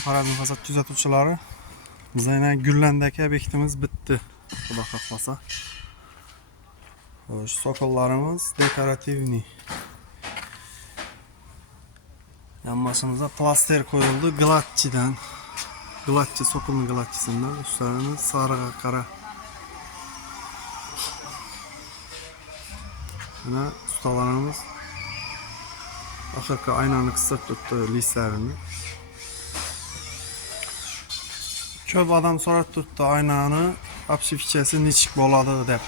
Xorazm fasad kuzatuvchilari. Bizning Gullandagi obyektimiz bitdi. Xudo xohlasa. Xo'sh, sokollarimiz dekorativniy. Yanmashimizda plaster qo'yildi glatchidan. Glatchi sokolning glatchisidan üstlerini sarıga qara. Mana ustalarimiz oxirgi aynani qisib tutdi listlarini. Ko'p odam so'rab turibdi aynani obshivkasi nechik bo'ladi deb.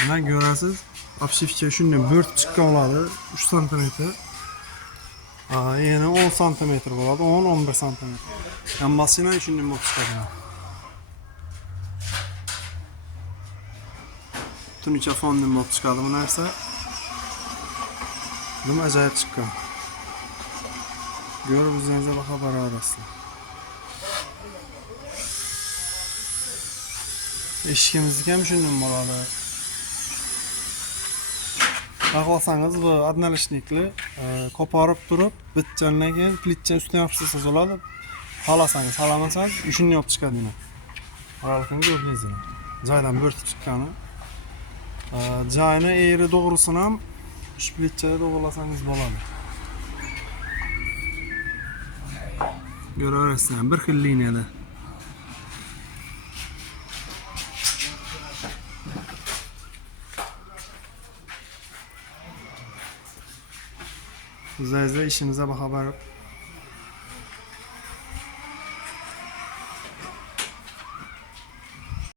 Mana ko'rasiz, obshivka shunday bo'rtib chiqqan bo'ladi, 3 sm. Yana 10 sm bo'ladi, 10-11 sm. Yanmasini shunday bo'lib chiqadi. Tunicha fondan bo'lib chiqadi bu narsa. Nima ajoyib chiqqan. Ko'rib o'zingizga xabar berasizlar. Eshigimizga ham shunday bo'ladi. Xohlasangiz bu одноличникli qo'porib turib, bitgandan keyin plitcha ustidan yopishtirsangiz bo'ladi. Xohlasangiz, xohlamasangiz shunday olib chiqadi yana. Oralikni ko'rdingiz. Joydan bo'rtib chiqqani. Joyni eri to'g'risini ham shu plitchada to'g'rilasangiz bo'ladi. Ko'raverasizlar, bir xil liniyada. Sizlarga ishimizga baho berib